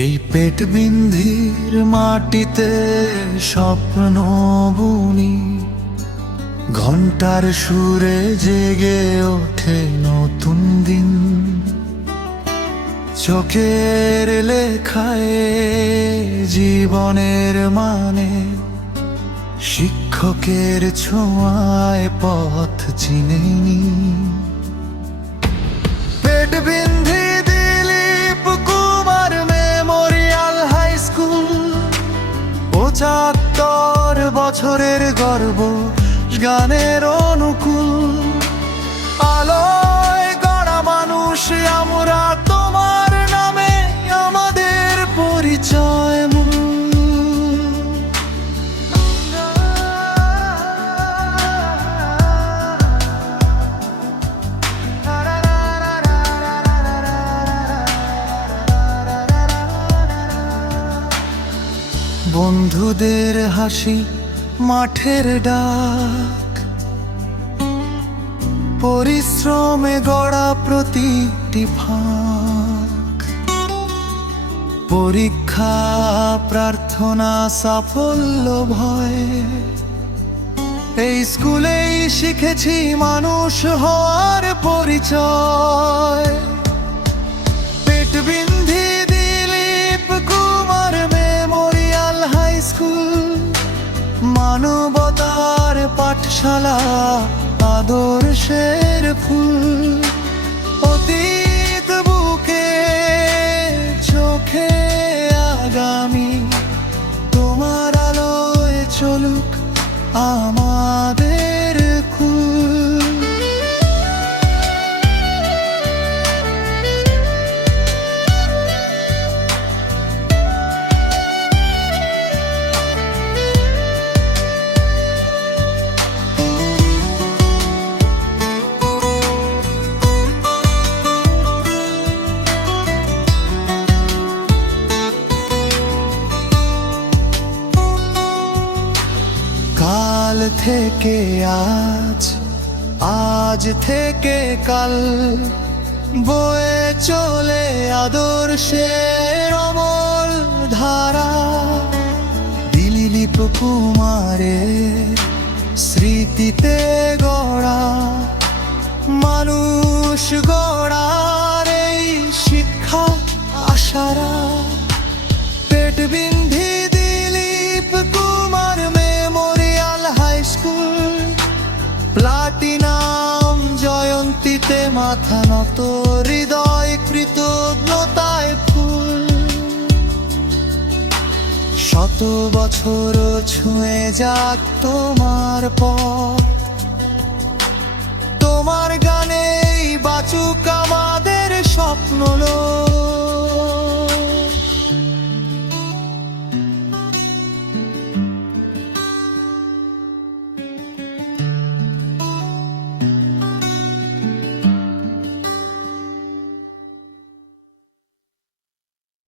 এই পেট বিন্ধির মাটিতে স্বপ্ন বুনি, ঘন্টার সুরে জেগে ওঠে নতুন দিন। চোখের লেখায় জীবনের মানে, শিক্ষকের ছোঁয়ায় পথ চিনেনি। Pet Bindhi Dilip Kumar memorial high school, ৭৫ বছরের গর্ব, গানের অনুকূল। আলোয় গড়া মানুষ আমরা, তোমার নামে আমাদের পরিচয়। বন্ধুদের হাসি, মাঠের ডাক, পরিশ্রমে গড়া প্রতিটি ফাঁক। পরীক্ষা, প্রার্থনা, সাফল্য, ভয়, এই স্কুলেই শিখেছি মানুষ হওয়ার পরিচয়। Pet Bindhi Dilip Kumar memorial high school, মানবতার পাঠশালা, আদর্শের ফুল। অতীত বুকে, চোখে আগামী, তোমার আলোয় চলুক আমাদের কুল। কাল থেকে আজ, আজ থেকে কাল, বয়ে চলে আদর্শের অমল ধারা। দিলীপ কুমারের স্মৃতিতে গড়া, মানুষ গড়ার এই শিক্ষা আশারা। Pet Bindhi Dilip Kumar memorial high school, platinum জয়ন্তীতে মাথা নত, হৃদয় কৃতজ্ঞতায় ফুল। ১০০ বছর ছুঁয়ে যাক তোমার পথ, তোমার গানে